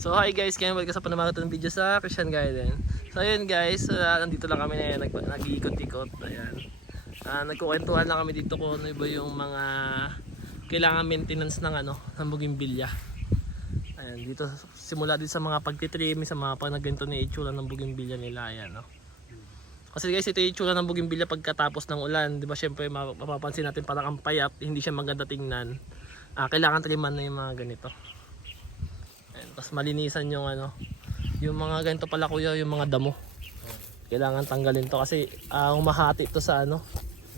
So hi guys, kaya welcome sa panamagato ng video sa Christian Garden. So ayun guys, uh, nandito lang kami na nag nag-iikot-ikot. Ayan. Uh, nagkukwentuhan lang kami dito kung ano ba yung mga kailangan maintenance ng ano, ng bougainvillea. Ayan, dito simula din sa mga pagtitrim, sa mga panaganto na itsura ng bougainvillea nila, ayan, no. Kasi guys, ito yung itsura ng bougainvillea pagkatapos ng ulan. Di ba syempre ma- mapapansin natin parang ang payat, hindi siya maganda tingnan. Ah, kailangan triman na yung mga ganito. Tapos malinisan yung ano, yung mga ganito pala kuya, yung mga damo. Kailangan tanggalin to kasi ah, humahati to sa ano,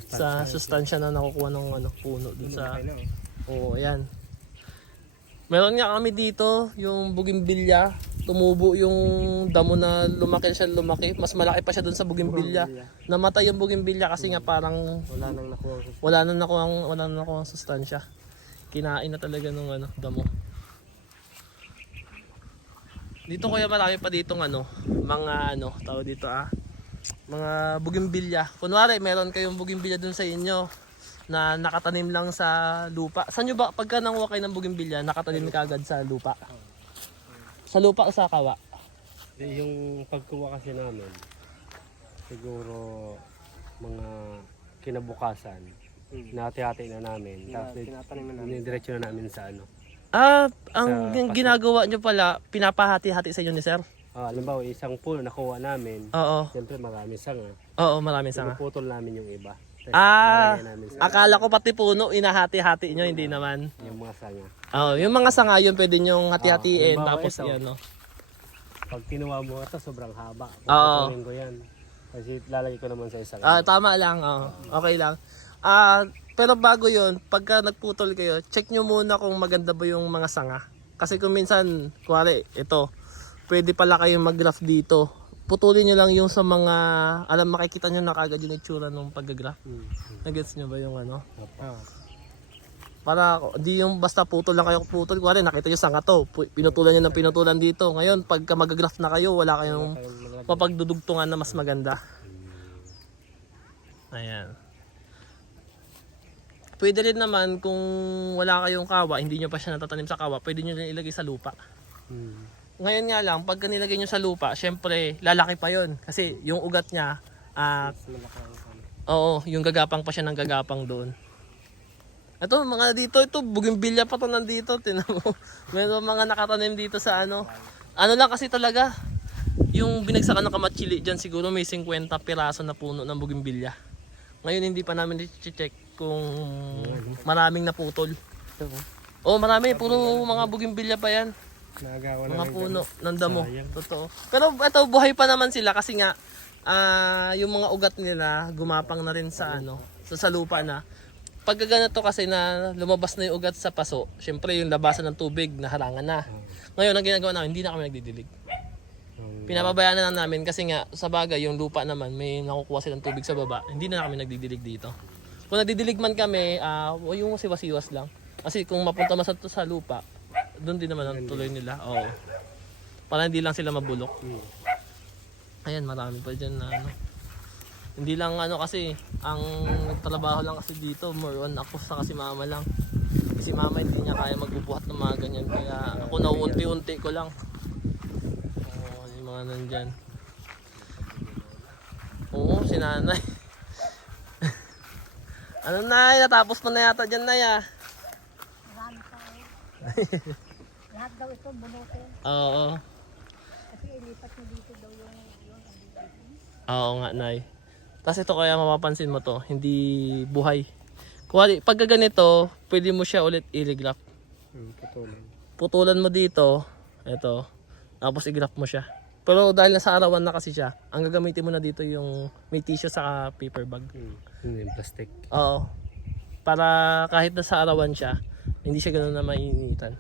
sa sustansya na nakukuha ng ano, puno dun sa Oo, ayan. Meron nga kami dito, yung bougainvillea, tumubo yung damo na lumaki siya lumaki. Mas malaki pa siya dun sa bougainvillea. Namatay yung bougainvillea kasi nga parang Wala nang nakuha wala na nakuha wala na nakuha sustansya. Kinain na talaga nung ano, damo. Dito kuya marami pa ditong ano, mga ano, tawag dito ah, mga bougainvillea. Kunwari meron kayong bougainvillea dun sa inyo na nakatanim lang sa lupa. Saan nyo ba, pagka nanguha kayo ng bougainvillea, nakatanim ka agad sa lupa? Sa lupa o sa kawa? Eh, yung pagkuha kasi namin, siguro mga kinabukasan, nati-hati na namin. Tapos tinatanim na namin. diretso na namin sa ano. Ah, ang Sa ginagawa nyo pala, pinapahati-hati sa inyo ni sir? Ah, alam ba, isang pool nakuha namin. Oo. Siyempre marami sanga. Oo, maraming sanga. Pinuputol namin yung iba. Tapos Ah, lalagyan namin sa akala ko pati puno, inahati-hati nyo, hindi naman. yung mga sanga. Oo, yung mga sanga yun pwede nyong hati-hatiin, halimbawa tapos ito. yan, no? Pag kinuha mo ito, sobrang haba. Oo. Puputulin ko yan. Kasi lalagay ko naman sa isang. Ah, tama lang, oo. Okay lang. Ah, pero bago yun, pagka nagputol kayo, check nyo muna kung maganda ba yung mga sanga. Kasi kung minsan, kuwari, ito, pwede pala kayong mag-graft dito. Putulin nyo lang yung sa mga, alam, makikita nyo na kagad yung itsura ng pag-graft. Hmm. Nagets nyo ba yung ano? Ah. Para di yung basta putol lang kayo putol. Kuwari nakita nyo sanga to. Pinutulan nyo ng pinutulan dito. Ngayon pagka mag-graft na kayo, wala kayong mapagdudugtungan na mas maganda. Ayan. Pwede rin naman kung wala kayong kawa, hindi nyo pa siya natatanim sa kawa, pwede nyo rin ilagay sa lupa. Hmm. Ngayon nga lang, pagka nilagay nyo sa lupa, syempre lalaki pa yon Kasi yung ugat niya, ano. Oo, yung gagapang pa siya ng gagapang doon. Ito, mga dito, ito, bugimbilya pa to nandito. Tinan mo. Meron mga nakatanim dito sa ano. Ano lang kasi talaga, yung binagsakan ng kamatsili dyan siguro may 50 piraso na puno ng bugimbilya. Ngayon hindi pa namin check kung maraming naputol. Ito, oh. Oh, marami. Puro mga bugimbilya pa yan. Nagawa Mga puno ng damo. Sayang. Totoo. Pero ito, buhay pa naman sila kasi nga, ah yung mga ugat nila, gumapang na rin sa ano, sa, sa lupa na. Pag ganito kasi na lumabas na yung ugat sa paso, syempre yung labasan ng tubig, naharangan na. Ngayon, ang ginagawa namin, hindi na kami nagdidilig. Um, Pinapabayaan na lang namin kasi nga, sa bagay, yung lupa naman, may nakukuha silang tubig sa baba, hindi na kami nagdidilig dito. Kung nagdidilig man kami, ah yung siwas-siwas lang. Kasi kung mapunta man sa, sa lupa, doon din naman ang tuloy nila. Oo. Para hindi lang sila mabulok. hmm. Ayan, marami pa dyan na ano. Hindi lang ano kasi, ang nagtrabaho lang kasi dito, more on ako sa kasi mama lang. Kasi mama hindi niya kaya magbubuhat ng mga ganyan. Kaya ako na unti-unti ko lang. Oo, yung mga nandyan. Oo, si nanay. Ano nay, natapos mo na yata dyan nay ah. Marami pa eh. Lahat daw ito bunutin. Oo, Kasi ilipat mo dito daw yung yung oo nga nay. Tapos ito kaya mapapansin mo to, hindi buhay. Kuwari, pag ganito, pwede mo siya ulit i-regraph. Hmm, putulin. putulan mo dito, ito, tapos i-graph mo siya. Pero dahil nasa arawan na kasi siya, ang gagamitin mo na dito yung may tissue sa paper bag. Hmm. Yun yung plastic. Oo. Para kahit nasa arawan siya, hindi siya ganoon na maininitan.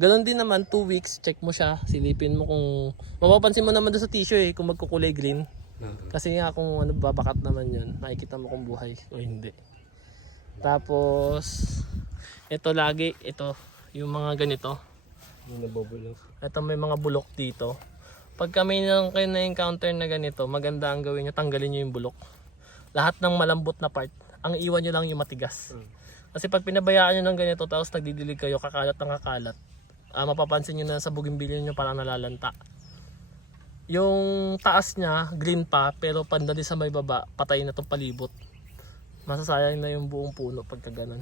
Ganon din naman, 2 weeks, check mo siya, silipin mo kung, mapapansin mo naman doon sa tissue eh, kung magkukulay green. Kasi nga kung ano babakat naman yun, makikita mo kung buhay o hindi. Tapos, ito lagi, ito, yung mga ganito. Yung nabubulok. Ito may mga bulok dito. Pag kami nang kayo na-encounter na ganito, maganda ang gawin nyo, tanggalin nyo yung bulok. Lahat ng malambot na part, ang iwan nyo lang yung matigas. Hmm. Kasi pag pinabayaan nyo ng ganito, tapos nagdidilig kayo, kakalat ng kakalat, ah, mapapansin nyo na sa bougainvillea nyo parang nalalanta. Yung taas niya, green pa, pero pandali sa may baba, patay na tong palibot. Masasayang na yung buong puno pagka ganun.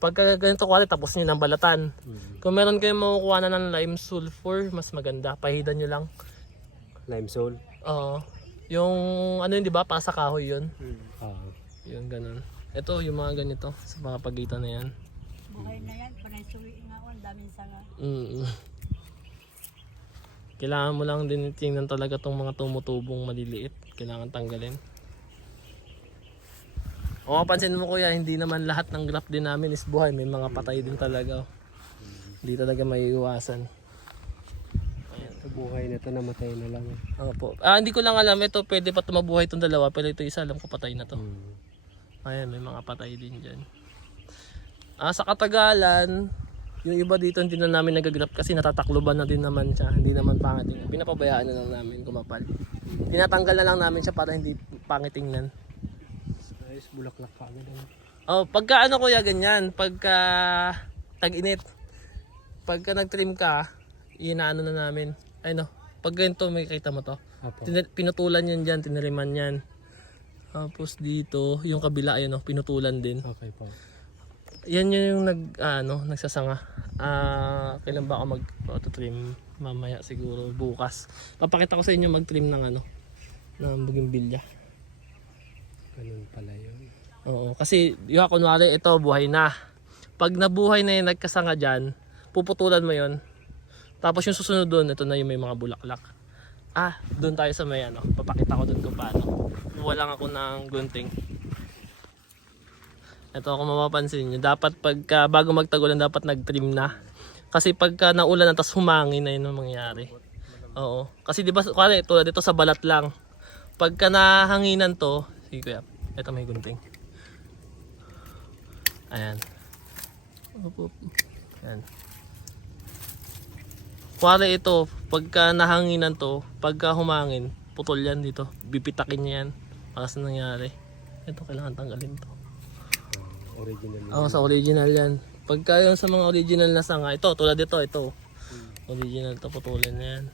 Pagka ganito kwali, tapos nyo ng balatan. Kung meron kayong makukuha na ng lime sulfur, mas maganda. Pahidan nyo lang. Lime soul. Oo. yung ano yun, di ba? Pasa kahoy yun. Ah. Yun, ganun. Ito, yung mga ganito, sa mga pagitan na yan. Buhay na yan, panay suwi nga ako, ang daming sanga. Mm. Kailangan mo lang din tingnan talaga tong mga tumutubong maliliit. Kailangan tanggalin. O mapansin mo kuya, hindi naman lahat ng graph din namin is buhay. May mga patay din talaga. oh. Hindi talaga may iwasan. Ito buhay na ito, namatay na lang. Opo. Ah, hindi ko lang alam. Ito pwede pa tumabuhay itong dalawa. Pero ito isa alam ko patay na to. Hmm. Ayan, may mga patay din dyan. Ah, sa katagalan, yung iba dito hindi na namin nagagrap kasi natatakloban na din naman siya. Hindi naman pangiting. Pinapabayaan na lang namin kumapal. Tinatanggal na lang namin siya para hindi pangitingnan. Ayos, bulaklak pa agad. ano. Oh, pagka ano kuya ganyan, pagka tag-init. Pagka nag-trim ka, inaano na namin. Ay no, pag ganito may kita mo to. Tin- pinutulan yan dyan, tiniriman yan. Tapos dito, yung kabila ayun no, pinutulan din. Okay po. Yan yun yung nag ano, nagsasanga. Ah, kailan ba ako mag auto trim mamaya siguro bukas. Papakita ko sa inyo mag-trim ng ano ng bougainvillea. Ganun pala yun. Oo, kasi yung kunwari ito buhay na. Pag nabuhay na yung nagkasanga diyan, puputulan mo 'yon. Tapos yung susunod doon, ito na yung may mga bulaklak. Ah, doon tayo sa may ano. Papakita ko doon kung paano. Kuha lang ako ng gunting. Ito kung mapapansin nyo, dapat pagka bago magtagulan dapat nag-trim na. Kasi pagka naulan na tapos humangin na yun ang mangyayari. Oo. Kasi di ba, kaya tulad dito sa balat lang. Pagka nahanginan to, sige kuya, ito may gunting. Ayan. Opo. Ayan. Kuwari ito, pagka nahanginan to, pagka humangin, putol yan dito. Bipitakin niya yan. Para sa nangyari. Ito, kailangan tanggalin to. Ah, original yun. Oo, sa original yan. Pagka yung sa mga original na sanga, ito, tulad ito, ito. Original to, putulin na yan.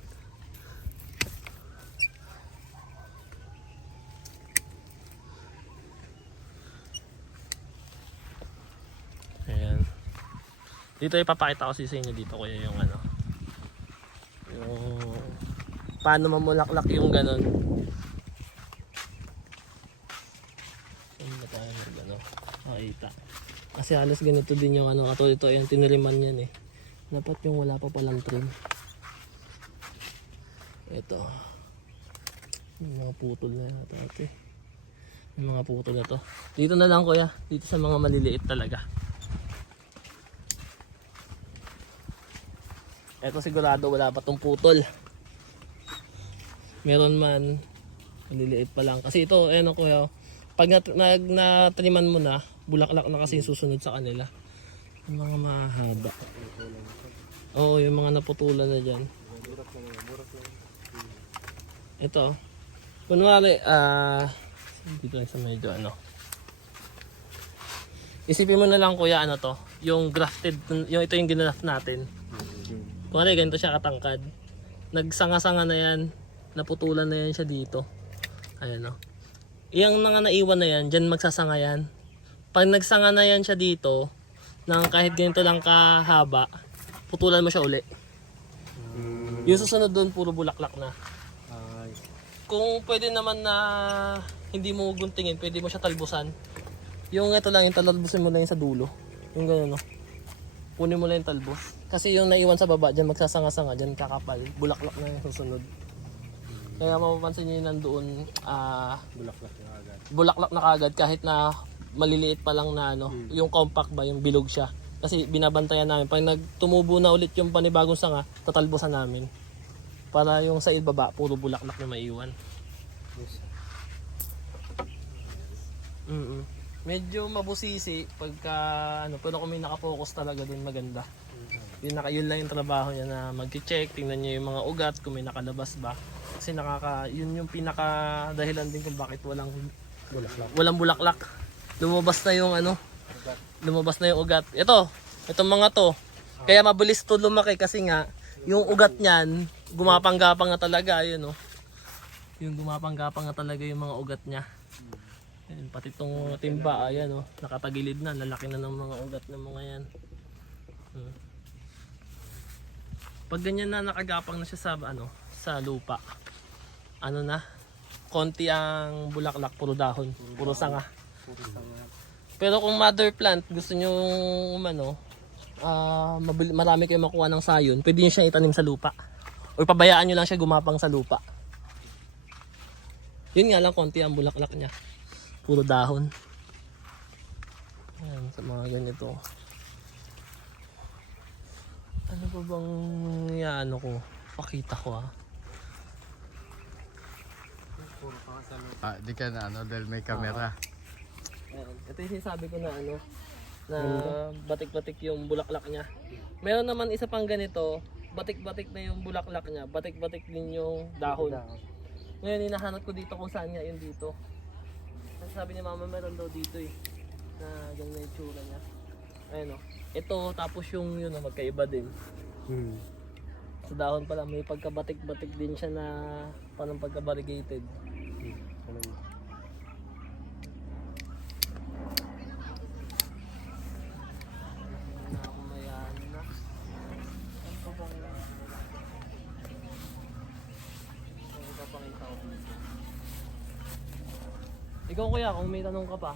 Ayan. Dito ipapakita ko sa inyo dito kuya yung ano. Yung paano mamulaklak yung ganon. Saan ba tayo mag ano? Makita. Kasi halos ganito din yung ano, katulad ito, yung tiniriman yan eh. Dapat yung wala pa palang trim. Ito. Yung mga putol na yan ate. Yung mga putol na to. Dito na lang kuya. Dito sa mga maliliit talaga. Ito sigurado wala pa tong putol. Meron man. Maliliit pa lang. Kasi ito, eh ano kuya. Pag nat nag natriman mo na, bulaklak na kasi susunod sa kanila. Yung mga mahaba. Oo, yung mga naputulan na dyan. Ito. Kunwari, ah, dito lang sa medyo ano. Isipin mo na lang kuya, ano to, yung grafted, yung ito yung ginaft natin. Kunwari, ganito siya katangkad. Nagsanga-sanga na yan, naputulan na yan siya dito. Ayan o. Yung mga naiwan na yan, dyan magsasanga yan. Pag nagsanga na yan siya dito, ng kahit ganito lang kahaba, putulan mo siya uli. Yung susunod doon, puro bulaklak na. Ay, Kung pwede naman na hindi mo guntingin, pwede mo siya talbusan. Yung ito lang, yung talbusin mo lang yung sa dulo. Yung gano'n, no? Kunin mo lang yung talbos. Kasi yung naiwan sa baba, dyan magsasanga-sanga, dyan kakapal. Bulaklak na yung susunod. Kaya mapapansin nyo yun nandoon, ah, bulaklak na agad. bulaklak na kagad kahit na maliliit pa lang na ano, yung compact ba, yung bilog siya. Kasi binabantayan namin. Pag nagtumubo na ulit yung panibagong sanga, tatalbosan namin. Para yung sa ibaba, puro bulaklak na maiwan. Yes. mm Medyo mabusisi pagka ano, pero kung may nakafocus talaga dun maganda. Yun, naka, yun lang yung trabaho niya na mag-check, tingnan niya yung mga ugat kung may nakalabas ba. Kasi nakaka, yun yung pinaka dahilan din kung bakit walang Bulaklak. walang bulaklak. Lumabas na yung ano, lumabas na yung ugat. Ito, itong mga to, Kaya mabilis to lumaki kasi nga, yung ugat niyan, gumapang-gapang na talaga, yun oh. Yung gumapang-gapang na talaga yung mga ugat niya. Ayun, pati itong timba, ayan oh, nakatagilid na, lalaki na ng mga ugat ng mga yan. Hmm. Pag ganyan na nakagapang na siya sa ano, sa lupa. Ano na? Konti ang bulaklak, puro dahon, puro sanga. Pero kung mother plant, gusto nyo umano, ah mabili- marami kayong makuha ng sayon, pwede nyo siyang itanim sa lupa. O pabayaan nyo lang siya gumapang sa lupa. Yun nga lang, konti ang bulaklak niya. Puro dahon. Ayan, sa mga ganito. Ano ba bang ano ko? Pakita ko ah. Ah, di ka na ano dahil may camera. Ayan. Ito yung sinasabi ko na ano, na batik-batik yung bulaklak niya. Meron naman isa pang ganito, batik-batik na yung bulaklak niya, batik-batik din yung dahon. Ngayon, hinahanap ko dito kung saan nga yun dito. Sabi ni mama, meron daw dito eh, na ganyan yung tsura niya. Ayun o. Ito, tapos yung yun, oh, magkaiba din. Hmm. Sa dahon pala, may pagkabatik-batik din siya na parang pagka-variegated. Ano yun? na na. Ano pa bang... Ano pa pakita ko dito? Ikaw kuya, kung may tanong ka pa.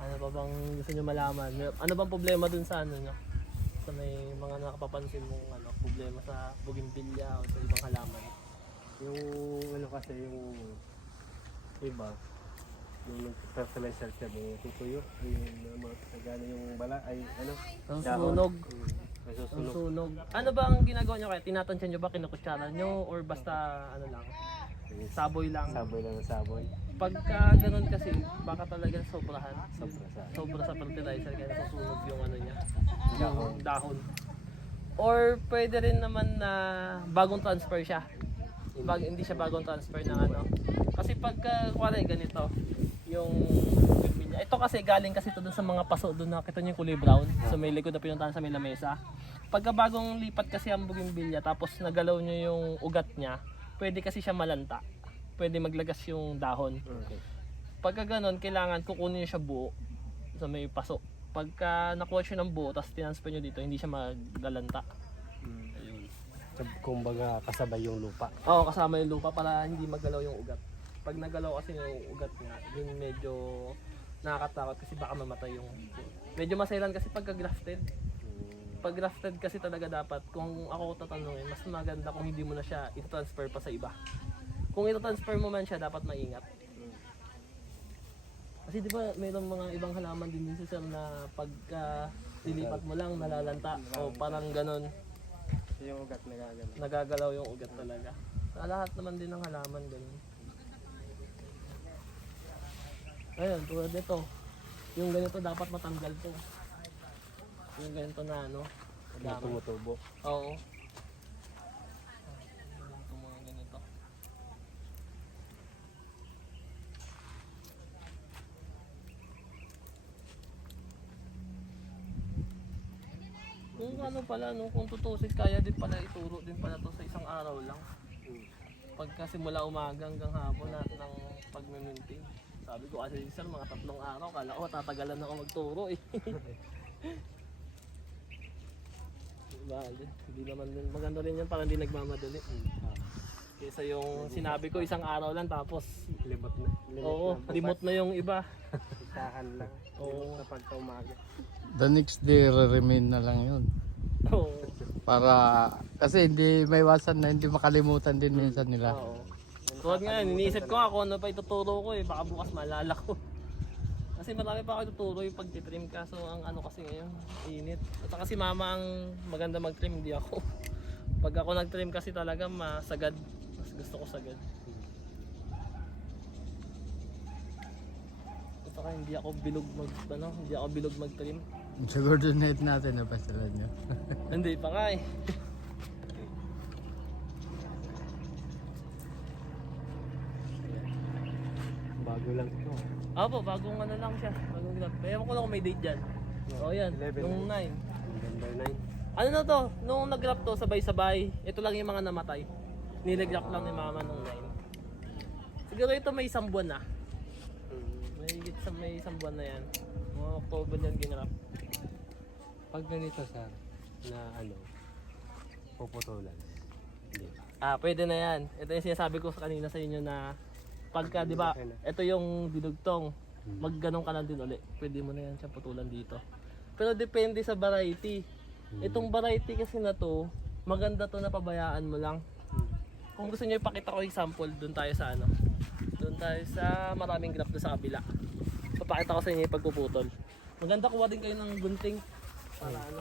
Ano pa bang gusto nyo malaman? Ano bang problema dun sa ano nyo? Sa may mga nakapapansin mong ano, problema sa bougainvillea o sa ibang halaman? Yung ano kasi yung iba, yung nag-fertilizer siya, may tutuyo, yung mga gano yung bala, ay ano, Ang sunog. May Ang sunog. Ano ba ang ginagawa nyo kaya? Tinatansya nyo ba? Kinukutsara nyo? Or basta ano lang? Saboy lang? Saboy lang ng saboy. Pagka ganun kasi, baka talaga sobrahan. Sobra sa Sobra sa fertilizer kaya nasusunog yung ano niya. Dahon. Yung dahon. Or pwede rin naman na bagong transfer siya. Bag, hindi siya bagong transfer ng ano. Kasi pagka, kuwari ganito, yung. Ito kasi galing kasi ito dun sa mga paso doon nakita niyo yung kulay brown. So may likod na pinuntahan sa may lamesa. Pagka bagong lipat kasi ang bougainvillea tapos nagalaw niyo yung ugat niya, pwede kasi siya malanta. Pwede maglagas yung dahon. Okay. Pagka ganun, kailangan kukunin niyo siya buo sa may paso. Pagka nakuha siya ng buo, tapos transfer niyo dito, hindi siya maglalanta. Hmm. Sab- Kumbaga kasabay yung lupa. Oo, kasama yung lupa para hindi magalaw yung ugat. Pag nagalaw kasi yung ugat niya, yun medyo nakakatakot kasi baka mamatay yung... Medyo masailan kasi pagka grafted. Pag grafted kasi talaga dapat, kung ako tatanungin, mas maganda kung hindi mo na siya i-transfer pa sa iba. Kung i-transfer mo man siya, dapat maingat. Kasi di ba mayroong mga ibang halaman din din sir na pagka lilipat mo lang nalalanta o parang ganon Yung ugat nagagano. nagagalaw yung ugat talaga. Sa lahat naman din ng halaman ganun. Ayun, tulad nito. Yung ganito dapat matanggal to. Yung ganito na ano. Yung tumutubo. Oo. Yung mga ganito. Kung ano pala, no, kung tutusin, kaya din pala ituro din pala to sa isang araw lang. Pagka simula umaga hanggang hapon na ng pag-maintain. Sabi ko kasi sir, mga tatlong araw, kala ko tatagalan ako magturo eh. diba? Hindi naman din, maganda rin yan, parang hindi nagmamadali. Kaysa yung sinabi ko isang araw lang tapos Limot na. Limot Oo, na. remote na yung iba. Isahan lang. Oo. Limot pagka umaga. The next day re-remain na lang yun. Oo. Para kasi hindi may iwasan na hindi makalimutan din minsan nila. Oo. Tulad nga, yun, iniisip ko nga kung ano pa ituturo ko eh, baka bukas maalala ko. Kasi marami pa ako ituturo yung pagtitrim kaso ang ano kasi ngayon, init. At saka si mama ang maganda mag-trim, hindi ako. Pag ako nag-trim kasi talaga masagad. Mas gusto ko sagad. At saka hindi ako bilog mag, ano, hindi ako bilog mag-trim. Sigurdonate natin na ba sila nyo? Hindi pa nga eh. Bago lang ito. Apo, bagong ano lang siya. Bagong ginap. Kaya ko lang kung may date dyan. Oh, yan. 11. Nung 9. Number 9. Ano na to? Nung nag-grab to, sabay-sabay. Ito lang yung mga namatay. Nilagrap lang ni mama nung 9. Siguro ito may isang buwan na. May higit sa may isang buwan na yan. Mga October yan ginrap. Pag ganito sir, na ano, puputulan. Hindi. Ah, pwede na yan. Ito yung sinasabi ko sa kanina sa inyo na pagka, di ba, ito yung dinugtong. Magganong ka lang din uli. Pwede mo na yan siya putulan dito. Pero depende sa variety. Itong variety kasi na to, maganda to na pabayaan mo lang. Kung gusto niyo ipakita ko example, doon tayo sa ano. Doon tayo sa maraming graph doon sa kabila. Papakita ko sa inyo yung pagpuputol. Maganda kuha din kayo ng gunting para ano.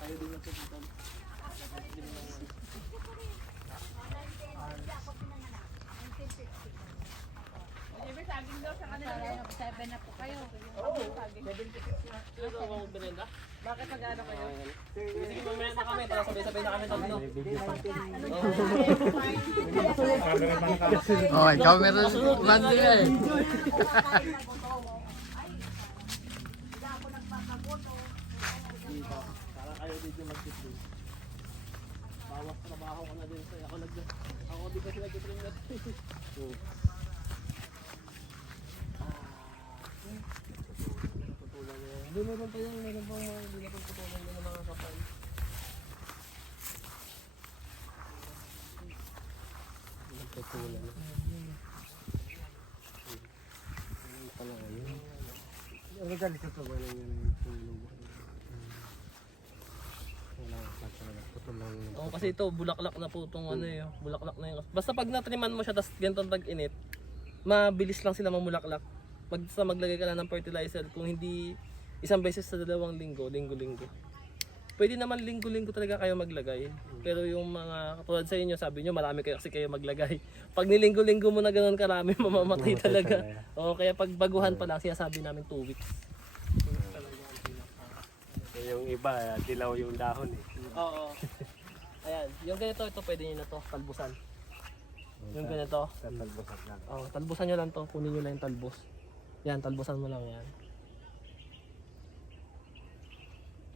Tayo din nagpuputol. Seven na po kayo. Sino ang merenda? Bakit mag-ano kayo? Sige, mag-merenda kami, tapos sabay-sabay na kami tatlo. Oh, ikaw meron man din eh. Para kayo dito mag-titling. Bawas trabaho ko na din sa'yo. Ako nag ako di kasi nag-titling na Hindi meron pa yan, meron pa mga hindi na pagputulan ng mga kapal. Puputulan. Ano pala yun? Ang galit sa tuwa na yun yung tulog. Lang Oo, kasi ito, bulaklak na po itong ano eh. oh. Bulaklak na yun. Basta pag natriman mo siya, tapos ganito ang tag-init, mabilis lang sila mamulaklak. Pag sa maglagay ka lang ng fertilizer, kung hindi isang beses sa dalawang linggo, linggo-linggo. Pwede naman linggo-linggo talaga kayo maglagay. Pero yung mga katulad sa inyo, sabi nyo marami kayo kasi kayo maglagay. Pag nilinggo-linggo mo na ganun karami, mamamatay talaga. Oo, kaya pag baguhan pa lang, sinasabi namin 2 weeks. Yung iba, dilaw yung dahon eh. Oo. Ayan, yung ganito, ito pwede nyo na to, talbusan. Yung ganito, Tatalbosat lang. Oh, talbusan nyo lang to. Kunin nyo lang yung talbos. Yan, talbusan mo lang yan.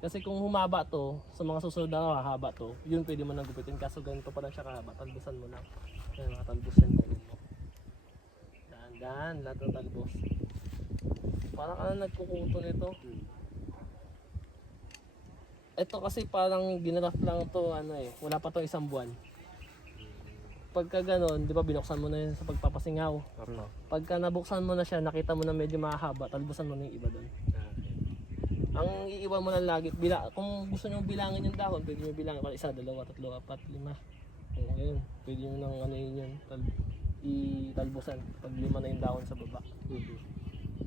Kasi kung humaba to, sa mga susunod na haba to, yun pwede mo nang gupitin. Kaso ganito pa lang siya kahaba, talbusan mo lang. Yan, mga talbos yan. mo. Dahan, dahan, lahat ng talbos. Parang ano nagkukuto nito. Ito kasi parang ginarap lang to, ano eh, wala pa to isang buwan. Pagka ganon, di ba binuksan mo na yun sa pagpapasingaw. Pagka nabuksan mo na siya, nakita mo na medyo mahaba, talbusan mo na yung iba doon. Ang iiwan mo lang lagi, bila, kung gusto nyo bilangin yung dahon, pwede nyo bilangin, para isa, dalawa, tatlo, apat, lima. O, yun, pwede nyo nang ano yun yun, tal, italbusan, pag lima na yung dahon sa baba.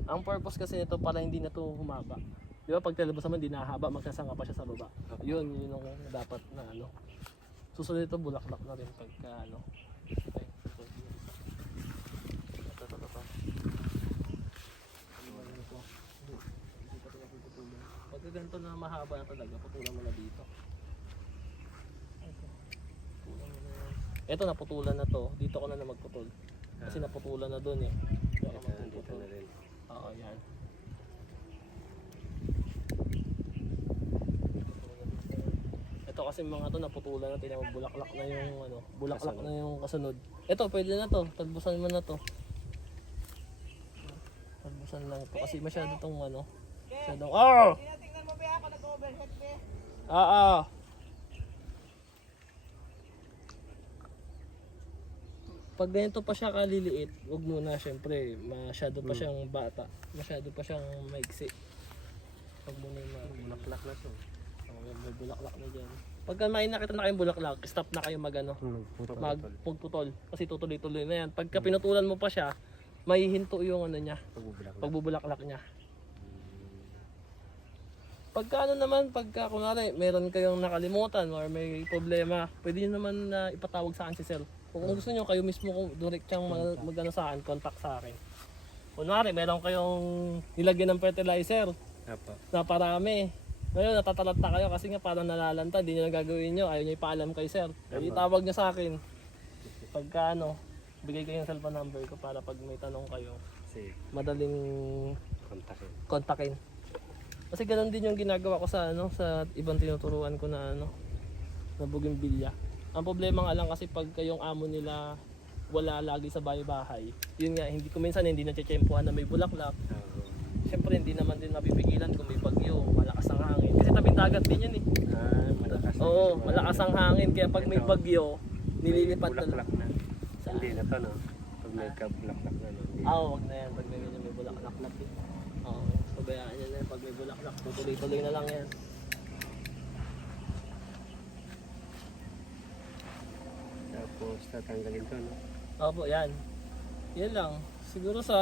Ang purpose kasi nito para hindi na to humaba. Di ba pag talbusan mo, hindi nahaba, magsasanga pa siya sa baba. Yun, yun ang dapat na ano. Susunod ito, bulaklak na rin pagka ano. Ito, ito, ito, ito, ito. Pag ganito na mahaba na talaga, putulan mo na dito. Ito. Putulan mo na yan. Ito naputulan na to. Dito ko na na magputol. Kasi naputulan na doon eh. Kaya ka Ito, dito magpuputol. na rin. Oo, yan. Ito kasi mga to naputulan na tinawag bulaklak na yung ano, bulaklak na yung kasunod. Ito pwede na to, talbusan mo na to. Talbusan lang to kasi masyado tong ano. Masyadong Oh! Nag-overhead be? Oo. Pag ganito pa siya kaliliit, wag muna syempre, masyado pa siyang bata. Masyado pa siyang maigsi. Wag muna yung mga Bulaklak na to. oh, may bulaklak na dyan. Pagka may nakita na kayong bulaklak, stop na kayo magano Putol. magputol. Kasi tutuloy-tuloy na yan. Pagka pinutulan mo pa siya, may hinto yung ano niya, Pagbubulaklak. pagbubulaklak niya. Pagka ano naman, pagka kunwari meron kayong nakalimutan or may problema, pwede nyo naman na ipatawag sa akin si Sir. Kung gusto nyo, kayo mismo kung direct siyang mag, magano sa akin, contact sa akin. Kunwari, meron kayong nilagyan ng fertilizer Apo. na parami. Ngayon, natatalanta kayo kasi nga parang nalalanta, hindi nyo na gagawin nyo, ayaw nyo ipaalam kay Sir. Kaya itawag nyo sa akin. Pagka ano, bigay ko yung cellphone number ko para pag may tanong kayo, Sige. madaling Kontakin. kontakin. Kasi ganun din yung ginagawa ko sa ano sa ibang tinuturuan ko na ano na bougainvillea. Ang problema nga lang kasi pag kayong amo nila wala lagi sa bahay-bahay. Yun nga, hindi ko minsan hindi na-tsempuhan na may bulaklak. Siyempre hindi naman din mapipigilan kung may bagyo, malakas ang hangin. Kasi tabing dagat din yan eh. Ah, malakas. Oo, malakas ang hangin kaya pag may bagyo, nililipat na lang. Bulaklak na. Hindi na to, no? Pag nagka-bulaklak na, no? Ah, wag na yan. Pag may may bulaklak na pabayaan yan yan. Pag may bulaklak, tutuloy-tuloy na lang yan. Tapos tatanggalin to, no? Opo, yan. Yan lang. Siguro sa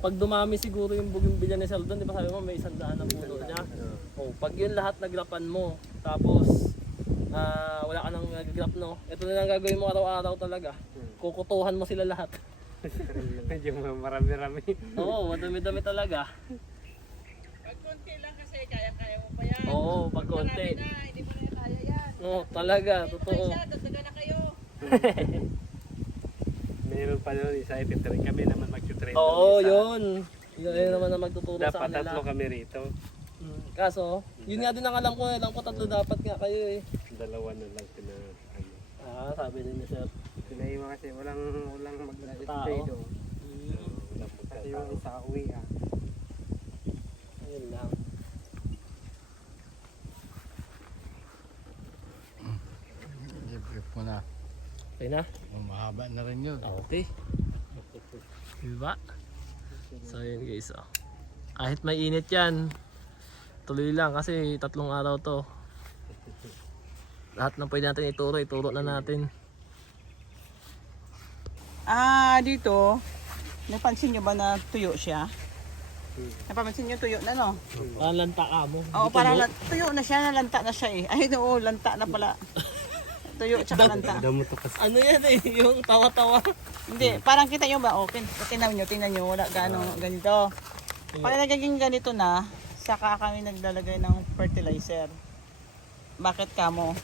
pag dumami siguro yung bougainvillea ni Sheldon, di ba sabi mo may isang daan ang puno niya? Oh, pag yun lahat nagrapan mo, tapos ah wala ka nang nagagrap no, ito na lang gagawin mo araw-araw talaga. Kukutuhan mo sila lahat. Medyo marami-rami. Oo, madami-dami talaga. Pag konti lang kasi, kaya-kaya mo pa yan. Oo, pag konti. Marami na, hindi mo na kaya yan. Oo, talaga, totoo. siya, dagdagan na kayo. Meron pa doon, isa ititrain. Kami naman mag-train. Oo, yun. Yun, yun naman na magtuturo sa Dapat kanila. tatlo kami rito. Mm, Kaso, yun nga din ang alam ko, alam ko tatlo dapat nga kayo eh. Dalawa na lang pina, ano. Ah, sabi din ni Sir. Pinaiwan kasi walang, walang. Mm, Walang Kasi yung isa uwi ah. ayun lang. Jeep mo na. Okay na? Mahaba na rin yun. Okay. Diba? So yun guys oh. Kahit may init yan, tuloy lang kasi tatlong araw to. Lahat ng pwede natin ituro, ituro na natin. Ah, dito, napansin nyo ba na tuyo siya? Napapansin nyo tuyo na no? Parang lanta ka mo. Oo, parang lan- tuyo na siya, nalanta na siya eh. Ay, oo, lanta na pala. Tuyo tsaka lanta. Damo to kasi. Ano yan eh, yung tawa-tawa. Hindi, parang kita nyo ba, okay, tingnan nyo, tingnan nyo, wala gaano ganito. Pag nagiging ganito na, saka kami naglalagay ng fertilizer. Bakit kamo?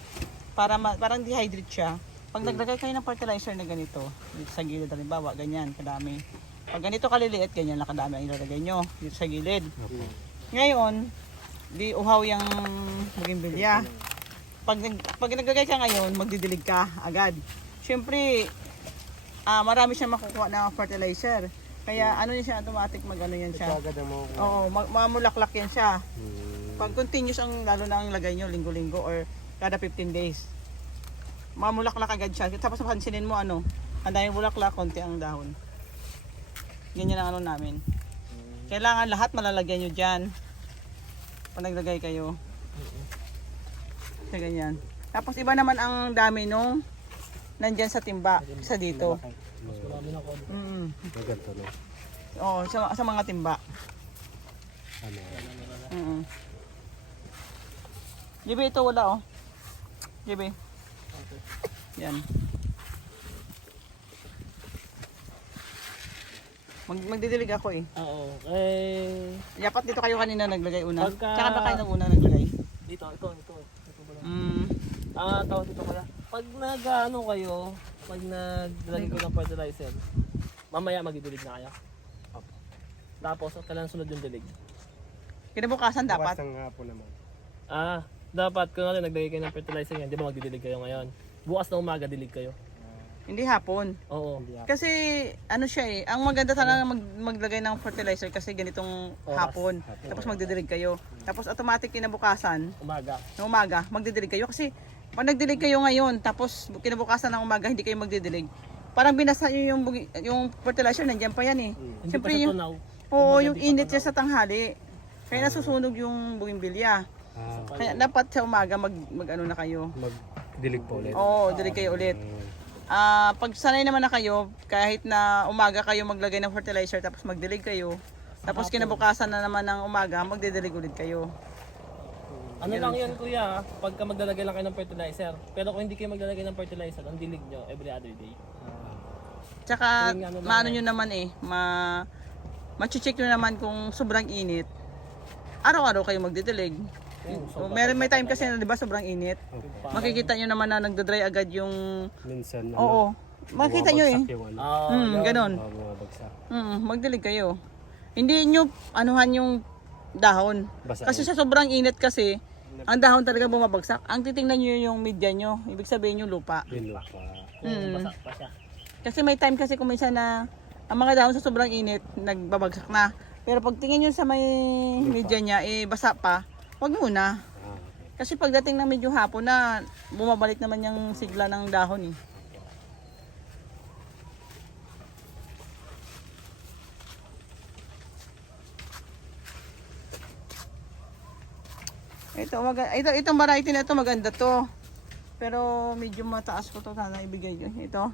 Para ma- parang dehydrate siya. Pag naglagay kayo ng fertilizer na ganito, dito sa gilid, halimbawa, ganyan, kadami. Pag ganito kaliliit, ganyan lang kadami ang ilalagay nyo, dito sa gilid. Ngayon, di uhaw yung bougainvillea. Pag, pag naglagay ka ngayon, magdidilig ka agad. Siyempre, ah marami siyang makukuha na fertilizer. Kaya ano yun siya, automatic mag-ano yan siya. Oo, mag- mamulaklak yan siya. Hmm. Pag continuous ang lalo na ang lagay nyo, linggo-linggo or kada 15 days. Mamulaklak agad siya. Tapos pansinin mo ano, ang daming bulaklak, konti ang dahon. Ganyan ang ano namin. Kailangan lahat malalagyan nyo dyan. Pag naglagay kayo. Sa ganyan. Tapos iba naman ang dami nung nandyan sa timba, sa dito. Mas marami na ko. Mm. Ganito no. Oo, sa, sa mga timba. Ano? Mm. Jibe, ito wala oh. Jibe. Yan. Mag magdidilig ako eh. Oo, eh... Dapat dito kayo kanina naglagay una. Pagka- Tsaka ba kayo nang una naglagay? Dito, ito, ito. ito pala. Mm. Ah, tawag dito pala. Pag nag ano kayo, pag naglagay ko ng fertilizer, mamaya magdidilig na kayo. Tapos, kailangan sunod yung dilig. Kinabukasan dapat. Bukas ng hapon naman. Ah, dapat kung natin naglagay kayo ng fertilizer yan, di ba magdidilig kayo ngayon? Bukas na umaga, dilig kayo. Hindi hapon. Oo. Kasi ano siya eh, ang maganda talaga mag, maglagay ng fertilizer kasi ganitong Oras. hapon. Tapos magdidilig kayo. Tapos automatic kinabukasan, Umaga. ng umaga, magdidilig kayo. Kasi pag nagdilig kayo ngayon, tapos kinabukasan ng umaga, hindi kayo magdidilig. Parang binasa nyo yung, bugi- yung fertilizer, nandiyan pa yan eh. Hindi Siyempre pa siya yung, tunaw. oo, yung init niya sa tanghali. Kaya nasusunog yung bougainvillea. Ah, Kaya dapat sa umaga mag, mag ano na kayo. magdilig po ulit. Oo, dilig kayo ulit. Ah, pag sanay naman na kayo, kahit na umaga kayo maglagay ng fertilizer tapos magdilig kayo. Tapos kinabukasan na naman ng umaga, magdidilig ulit kayo. Ano lang yan kuya, pagka maglalagay lang kayo ng fertilizer. Pero kung hindi kayo maglalagay ng fertilizer, ang dilig nyo every other day. Tsaka Tuwing ano lang maano yan. nyo naman eh, ma ma-check nyo naman kung sobrang init. Araw-araw kayo magdidilig. Oo, So, meron may time kasi na 'di ba sobrang init. Makikita nyo naman na nagdo-dry agad yung Minsan, Oo. Makikita nyo eh. ano. Ah, Hmm, yun. ganon. Oo, bumabagsak. Mm, magdilig kayo. Hindi nyo anuhan yung dahon. Basa. Kasi sa sobrang init kasi, ang dahon talaga bumabagsak. Ang titingnan nyo yung media nyo, ibig sabihin yung lupa. Yun lupa. Mm. Basa pa siya. Kasi may time kasi kung minsan na ang mga dahon sa sobrang init, nagbabagsak na. Pero pag tingin nyo sa may media niya, eh basa pa, wag muna. Ah, Kasi pagdating ng medyo hapon na, bumabalik naman yung sigla ng dahon eh. Ito, maga, ito, itong variety na ito maganda to. Pero medyo mataas ko to sana ibigay ko. Ito.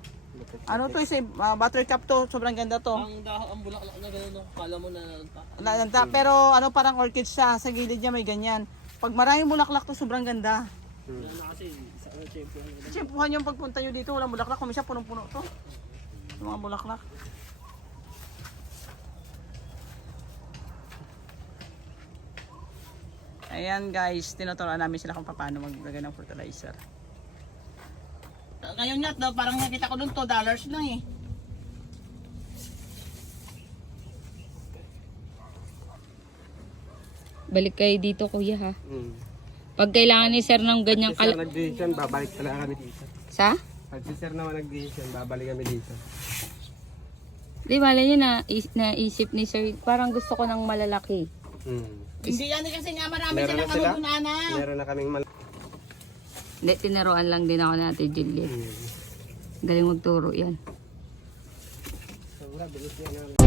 Ano to, isa, uh, buttercup to, sobrang ganda to. Ang dahon, ang bulaklak na gano'n, no? kala mo na. Nalanta, pero ano parang orchid siya, sa gilid niya may ganyan. Pag maraming bulaklak to, sobrang ganda. Yan na kasi, isa na champion. Siyempuhan yung pagpunta nyo dito, walang bulaklak. Kung minsan punong-puno to. Yung mga bulaklak. Ayan guys, tinuturuan namin sila kung paano maglagay ng fertilizer. Ngayon nga, daw, parang nakita ko dun to, dollars lang eh. Balik kayo dito kuya ha. Mm. Pag kailangan ni sir ng ganyang Si sir kal... nag-decision, babalik talaga kami dito. Sa? Pag si sir naman nag-decision, babalik kami dito. Di bala niya na is, naisip ni sir, parang gusto ko ng malalaki. Mm. Hindi yan kasi nga marami Meron silang na sila? dun, ana. Meron na kaming mal... Hindi, tinuruan lang din ako natin Juliet. Mm. Galing magturo yan. Sobra, bilis niya na.